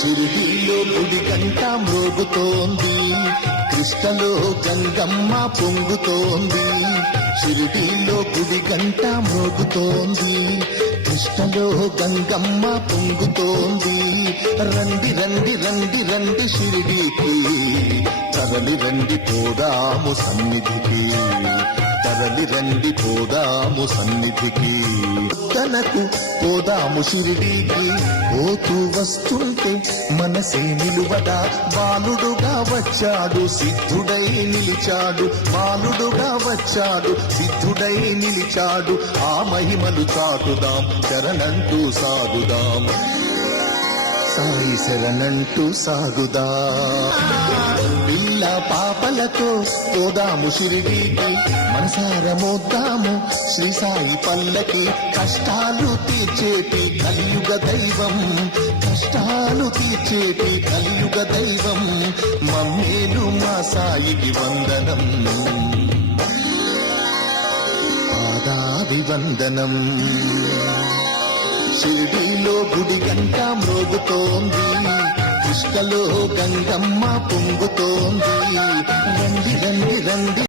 షిరిడీలో గుడి గంట మ్రోగుతోంది, కృష్ణలో గంగమ్మ పొంగుతోంది. షిరిడీలో గుడి గంట మ్రోగుతోంది, కృష్ణలో గంగమ్మ పొంగుతోంది. రండి రండి రండి రండి షిరిడీకి, తరలి రండి పోదాము సన్నిధికి, తరలి రండి పోదాము సన్నిధికి. తనకు పోదాము షిరిడీకి, పోతూ వస్తుంటే మనసే నిలువదా. బాలుడుగా వచ్చాడు సిద్ధుడై నిలిచాడు, బాలుడుగా వచ్చాడు సిద్ధుడై నిలిచాడు. ఆ మహిమలు చాటుదాం, శరణంటూ సాగుదాం, సాయి శరణంటూ సాగుదాం. పిల్ల పాపలతో పోదాము షిరిడీకి, మనసార మోద్దాము శ్రీ సాయి పల్లకి. కష్టాలు తీర్చేటి కలియుగ దైవం, కష్టాలు తీర్చేటి కలియుగ దైవం. మమ్మేలు మా సాయికి వందనం, పాదాభివందనం. షిరిడీలో గుడి గంట మ్రోగుతోంది, కృష్ణలో గంగమ్మ పొంగుతోంది. రండి రండి రండి